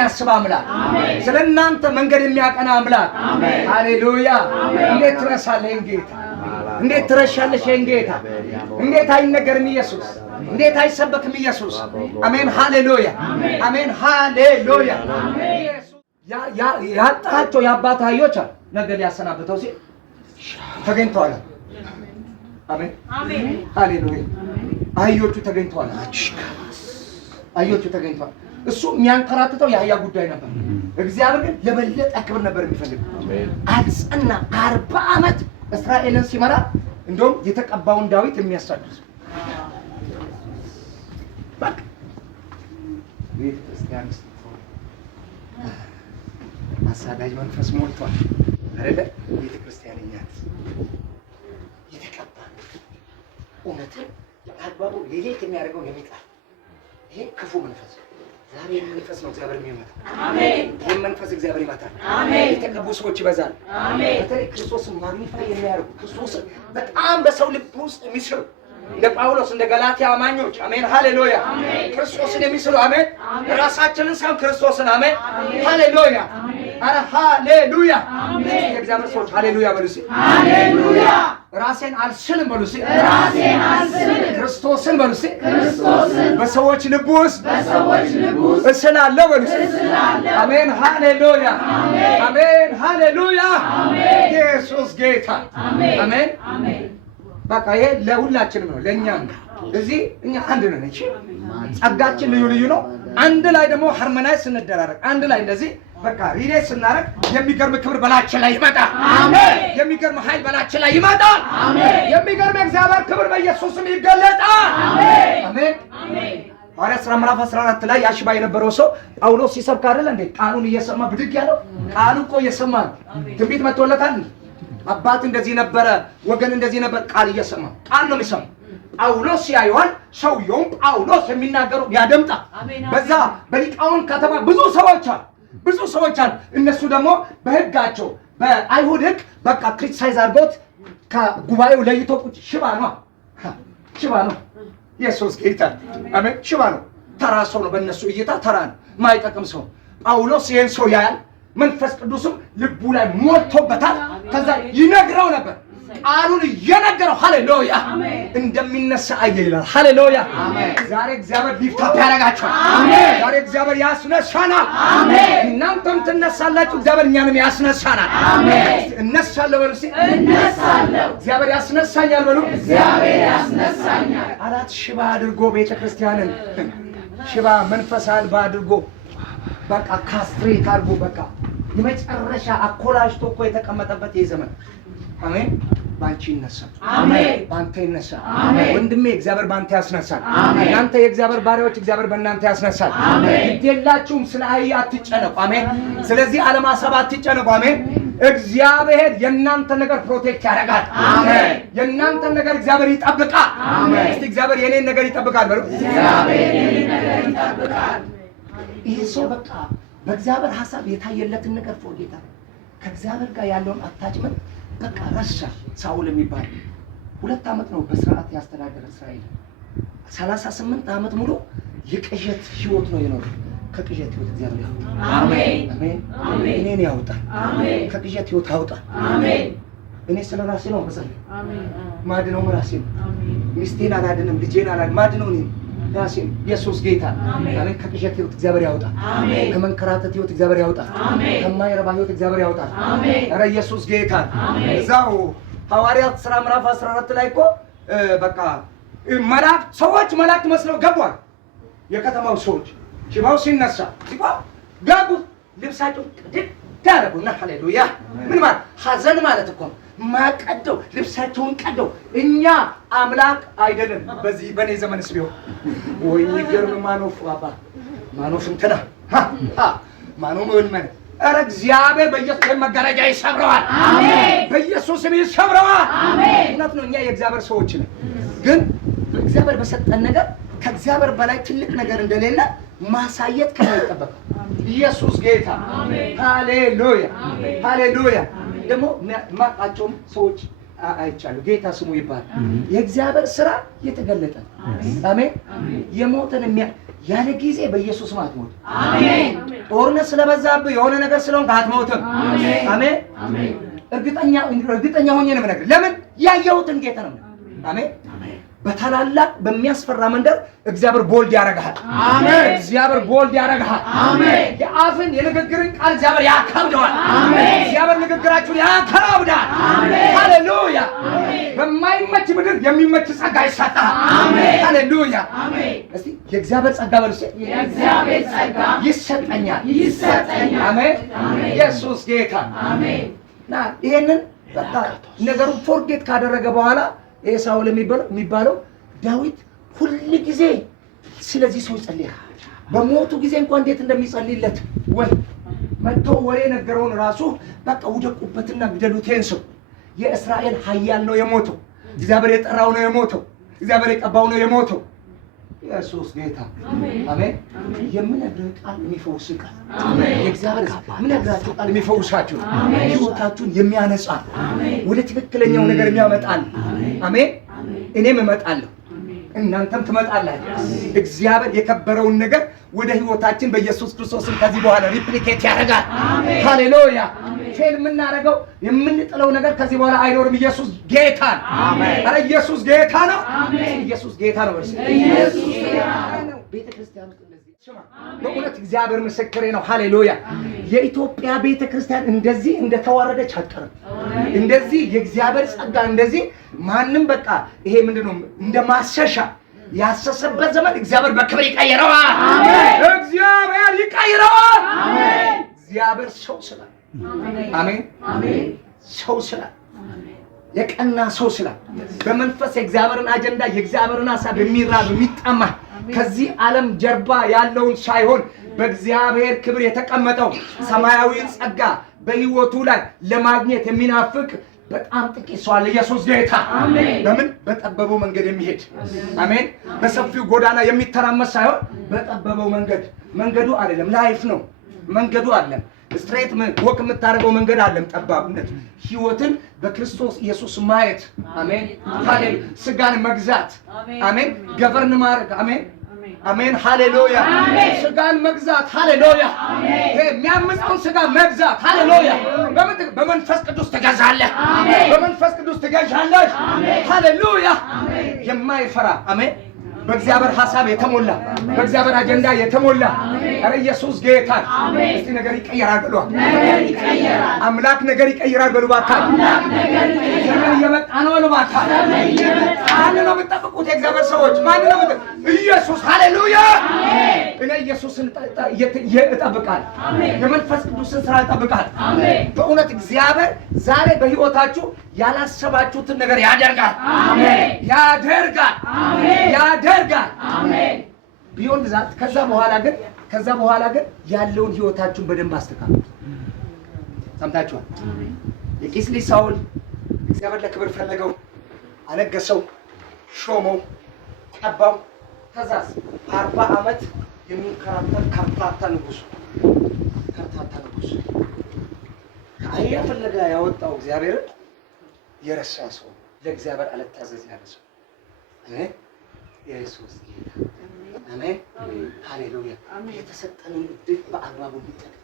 የሚያስብ አምላክ ስለናንተ መንገድ የሚያቀና አምላክ ሃሌሉያ እንዴት ትረሳለህ ጌታ እንዴት ትረሻለሽ ጌታ እንዴት አይነገርም ኢየሱስ እንዴት አይሰበክም ኢየሱስ አሜን ሃሌሉያ አሜን ሃሌሉያ ያጣቸው የአባት አህዮች ነገ ሊያሰናብተው ሲል ተገኝተዋል አሜን አሜን ሃሌሉያ አህዮቹ ተገኝተዋል አህዮቹ ተገኝተዋል እሱ የሚያንከራትተው የአህያ ጉዳይ ነበር እግዚአብሔር ግን ለበለጠ ክብር ነበር የሚፈልገው አጽና 40 ዓመት እስራኤልን ሲመራ እንደውም የተቀባውን ዳዊት የሚያሳድስ በቃ ቤተ ክርስቲያን አሳዳጅ መንፈስ ሞልቷል አይደለ ቤተ ክርስቲያንኛት የተቀባ እውነትን አግባቡ ሌሊት የሚያደርገው የሚጣል ይሄ ክፉ መንፈስ ዛሬ መንፈስ ነው እግዚአብሔር የሚመጣው አሜን ይሄ መንፈስ እግዚአብሔር ይመጣል አሜን የተቀቡ ሰዎች ይበዛል አሜን በተለይ ክርስቶስን ማግኒፋይ የሚያደርጉ ክርስቶስን በጣም በሰው ልብ ውስጥ የሚስሉ እንደ ጳውሎስ እንደ ገላትያ አማኞች አሜን ሃሌሉያ ክርስቶስን የሚስሉ አሜን ራሳችንን ሳይሆን ክርስቶስን አሜን ሃሌሉያ አረ ሃሌሉያ የእግዚአብሔር ሰዎች ሃሌሉያ በሉ እስኪ ሃሌሉያ ራሴን አልስልም በሉ እስኪ ራሴን አልስልም ክርስቶስን በሉ እስኪ ክርስቶስን በሰዎች ልብ ውስጥ እስላለሁ በሉ እስኪ አሜን ሃሌሉያ አሜን ሃሌሉያ ኢየሱስ ጌታ አሜን በቃ ይሄ ለሁላችንም ነው ለኛም እዚህ እኛ አንድ ነን እሺ ጸጋችን ልዩ ልዩ ነው አንድ ላይ ደግሞ ሃርሞናይዝ ስንደራረግ አንድ ላይ እንደዚህ በቃ ሪሌት ስናረግ የሚገርም ክብር በላችን ላይ ይመጣል አሜን የሚገርም ኃይል በላችን ላይ ይመጣል አሜን የሚገርም እግዚአብሔር ክብር በኢየሱስም ይገለጣል አሜን አሜን አሜን ሐዋርያት ሥራ ምዕራፍ 14 ላይ ያሽባ የነበረው ሰው ጳውሎስ ሲሰብክ አይደል እንዴ ቃሉን እየሰማ ብድግ ያለው ቃሉ እኮ እየሰማ ትንቢት መጥቶለታል አባት እንደዚህ ነበረ ወገን እንደዚህ ነበር ቃል እየሰማ ቃል ነው የሚሰማ ጳውሎስ ያዩዋል ሰውየውም ጳውሎስ የሚናገረው ያደምጣል በዛ በሊቃውን ከተማ ብዙ ሰዎች አሉ እነሱ ደግሞ በህጋቸው በአይሁድ ህግ በቃ ክሪቲሳይዝ አድርገውት ከጉባኤው ለይቶ ቁጭ ሽባ ነው ኢየሱስ ጌታ አሜን ሽባ ነው ተራ ሰው ነው በእነሱ እይታ ተራ ነው ማይጠቅም ሰው ጳውሎስ ይሄን ሰው ያያል መንፈስ ቅዱስም ልቡ ላይ ሞልቶበታል ከዛ ይነግረው ነበር ቃሉን እየነገረው ሃሌሉያ እንደሚነሳ አየይላል ሃሌሉያ ዛሬ እግዚአብሔር ሊፍታፕ ያደርጋችኋል አሜን ዛሬ እግዚአብሔር ያስነሳናል አሜን እናንተም ትነሳላችሁ እግዚአብሔር እኛንም ያስነሳናል አሜን እነሳለሁ በሉ እስኪ እነሳለሁ እግዚአብሔር ያስነሳኛል በሉ እግዚአብሔር ያስነሳኛል አራት ሽባ አድርጎ ቤተ ክርስቲያንን ሽባ መንፈስ አልባ አድርጎ በቃ ካስትሬት አድርጎ በቃ የመጨረሻ አኮላሽቶ እኮ የተቀመጠበት ይሄ ዘመን አሜን ባንቺ ይነሳል አሜን ባንተ ይነሳል አሜን ወንድሜ እግዚአብሔር ባንተ ያስነሳል አሜን እናንተ የእግዚአብሔር ባሪያዎች እግዚአብሔር በእናንተ ያስነሳል አሜን ይደላችሁም ስለ አህያ አትጨነቁ አሜን ስለዚህ ዓለም ሐሳብ አትጨነቁ አሜን እግዚአብሔር የእናንተ ነገር ፕሮቴክት ያደርጋል አሜን የእናንተ ነገር እግዚአብሔር ይጠብቃል አሜን እስቲ እግዚአብሔር የኔን ነገር ይጠብቃል በሉ እግዚአብሔር የኔን ነገር ይጠብቃል ይሄ ሰው በቃ በእግዚአብሔር ሐሳብ የታየለትን ነገር ፎርጌታ ከእግዚአብሔር ጋር ያለውን አታችመንት በቃ ረሳ ሳውል የሚባል 2 ዓመት ነው በስርዓት ያስተዳደረ እስራኤል 38 ዓመት ሙሉ የቅዠት ህይወት ነው የኖረው ከቅዠት ህይወት እግዚአብሔር ያውጣ አሜን አሜን አሜን እኔን ያውጣ አሜን ከቅዠት ህይወት ያውጣ አሜን እኔ ስለ ራሴ ነው መሰለኝ አሜን ማድነው ራሴ አሜን ሚስቴን አላድንም ልጄን አላድንም ማድነው እኔ ራሴ ኢየሱስ ጌታ አሜን ከቅዠት ህይወት እግዚአብሔር ያውጣ አሜን ከመንከራተት ህይወት እግዚአብሔር ያውጣ አሜን ከማይረባ ህይወት እግዚአብሔር ያውጣ አሜን ኧረ ኢየሱስ ጌታ እዛው ሐዋርያት ሥራ ምዕራፍ 14 ላይ እኮ በቃ መላእክት መስለው ገቧል የከተማው ሰዎች ሽባው ሲነሳ ገቡ ልብሳቸው ታረጉና ሃሌሉያ ምን ማለት ሐዘን ማለት እኮ ማቀደው ልብሳቸውን ቀደው እኛ አምላክ አይደለም በዚህ በኔ ዘመንስ ቢሆን ወይ ይገርም ማኖፍ አባ ማኖፍ እንትና ማኖፍ ምን ኧረ እግዚአብሔር በኢየሱስ መጋረጃ ይሰብረዋል አሜን በኢየሱስ ስም ይሰብረዋል አሜን እውነት ነው እኛ የእግዚአብሔር ሰዎች ነን ግን እግዚአብሔር በሰጠን ነገር ከእግዚአብሔር በላይ ትልቅ ነገር እንደሌለ ማሳየት ከማይጠበቅ ኢየሱስ ጌታ አሜን ሃሌሉያ ሃሌሉያ ደግሞ ማቃቸውም ሰዎች አይቻሉ ጌታ ስሙ ይባል የእግዚአብሔር ሥራ የተገለጠ አሜን የሞተን ያለ ጊዜ በኢየሱስ ማት ሞት አሜን ጦርነት ስለበዛብህ የሆነ ነገር ስለሆንክ አትሞትም። አሜን አሜን። እርግጠኛ ሆኜ ነው የምነግርህ። ለምን ያየሁትን ጌታ ነው። አሜን። በታላላቅ በሚያስፈራ መንገድ እግዚአብሔር ቦልድ ያረጋል። አሜን። እግዚአብሔር ቦልድ ያረጋል። አሜን። የአፍን የንግግርን ቃል እግዚአብሔር ያከብደዋል። አሜን። እግዚአብሔር ንግግራችሁን ያከብዳል። አሜን። ሃሌሉያ። በማይመች ምድር የሚመች ጸጋ ይሰጣል። አሜን። ሃሌሉያ። አሜን። እስቲ የእግዚአብሔር ጸጋ በሉስ። የእግዚአብሔር ጸጋ ይሰጠኛል። አሜን። ኢየሱስ ጌታ። አሜን። ና ይሄንን በቃ ነገሩን ፎርጌት ካደረገ በኋላ ይሄ ሳውል የሚባለው ዳዊት ሁሉ ጊዜ ስለዚህ ሰው ይጸልያል። በሞቱ ጊዜ እንኳን እንዴት እንደሚጸልይለት ወይ መጥቶ ወሬ ነገረውን ራሱ በቃ ውደቁበትና ግደሉት። ሰው የእስራኤል ኃያል ነው የሞተው። እግዚአብሔር የጠራው ነው የሞተው። እግዚአብሔር የቀባው ነው የሞተው። ኢየሱስ ጌታ። አሜን። የምነግርህ ቃል የሚፈውስ ቃል። አሜን። የእግዚአብሔር የምነግራችሁ ቃል የሚፈውሳችሁ፣ ሕይወታችሁን የሚያነጻ፣ ወደ ትክክለኛው ነገር የሚያመጣል። አሜን። እኔም እመጣለሁ፣ እናንተም ትመጣላችሁ። እግዚአብሔር የከበረውን ነገር ወደ ሕይወታችን በኢየሱስ ክርስቶስም ከዚህ በኋላ ሪፕሊኬት ያደርጋል። ሃሌሉያ። ፌል የምናደርገው የምንጥለው ነገር ከዚህ በኋላ አይኖርም። ኢየሱስ ጌታ ነው። አሜን። አረ ኢየሱስ ጌታ ነው። አሜን። ኢየሱስ ጌታ ነው። ኢየሱስ ጌታ ነው። ቤተክርስቲያን እንደዚህ ስማ፣ በእውነት እግዚአብሔር ምስክሬ ነው። ሃሌሉያ። የኢትዮጵያ ቤተክርስቲያን እንደዚህ እንደተዋረደች አትቀርም። እንደዚህ የእግዚአብሔር ጸጋ እንደዚህ ማንም በቃ ይሄ ምንድነው እንደማሰሻ ያሰሰበት ዘመን እግዚአብሔር በክብር ይቀይረዋል። አሜን። እግዚአብሔር ይቀይረዋል። አሜን። እግዚአብሔር ሰው ስላል አሜን አሜን። ሰው ስላል የቀና ሰው ስላል በመንፈስ የእግዚአብሔርን አጀንዳ የእግዚአብሔርን ሐሳብ የሚራብ የሚጠማ ከዚህ ዓለም ጀርባ ያለውን ሳይሆን በእግዚአብሔር ክብር የተቀመጠው ሰማያዊን ጸጋ በሕይወቱ ላይ ለማግኘት የሚናፍቅ በጣም ጥቂት ሰው አለ። ኢየሱስ ጌታ። አሜን። በምን በጠበበው መንገድ የሚሄድ አሜን። በሰፊው ጎዳና የሚተራመስ ሳይሆን በጠበበው መንገዱ አይደለም፣ ላይፍ ነው መንገዱ አይደለም። ስትሬት ወክ የምታደርገው መንገድ አለም። ጠባብነት ሕይወትን በክርስቶስ ኢየሱስ ማየት አሜን። ሃሌሉያ። ስጋን መግዛት አሜን። ገቨርን ማድረግ አሜን አሜን። ሃሌሉያ። ስጋን መግዛት ሃሌሉያ። ይሄ የሚያምፀውን ስጋ መግዛት ሃሌሉያ። በመንፈስ ቅዱስ ትገዛለህ። በመንፈስ ቅዱስ ትገዣለሽ። ሃሌሉያ። የማይፈራ አሜን። በእግዚአብሔር ሐሳብ የተሞላ በእግዚአብሔር አጀንዳ የተሞላ አረ ኢየሱስ ጌታ። እስቲ ነገር ይቀየራል ብሎ አምላክ ነገር ይቀየራል ብሎ ባካል ዘመን እየመጣ ነው ብሎ ባካል ማን ነው የምትጠብቁት? የእግዚአብሔር ሰዎች ማን ነው? ኢየሱስ ሃሌሉያ። እኔ ኢየሱስን እጠብቃለሁ። የመንፈስ ቅዱስን ስራ እጠብቃለሁ። በእውነት እግዚአብሔር ዛሬ በሕይወታችሁ ያላሰባችሁትን ነገር ያደርጋል። አሜን። ያደርጋል። አሜን። ቢሆን ዛት ከዛ በኋላ ግን ያለውን ሕይወታችሁን በደንብ አስተካክሉ። ሰምታችኋል። የቂስ ልጅ ሳውል እግዚአብሔር ለክብር ፈለገው፣ አነገሰው፣ ሾመው፣ ቀባው። ከዛስ 40 ዓመት የሚንከራተት ከርታታ ንጉስ ከአህያ ፍለጋ ያወጣው እግዚአብሔርን የረሳ ሰው፣ ለእግዚአብሔር አልታዘዝ ያለ ሰው አሜን። ኢየሱስ ጌታ አሜን። ሃሌሉያ። የተሰጠንን ዕድል በአግባቡ እንጠቀም።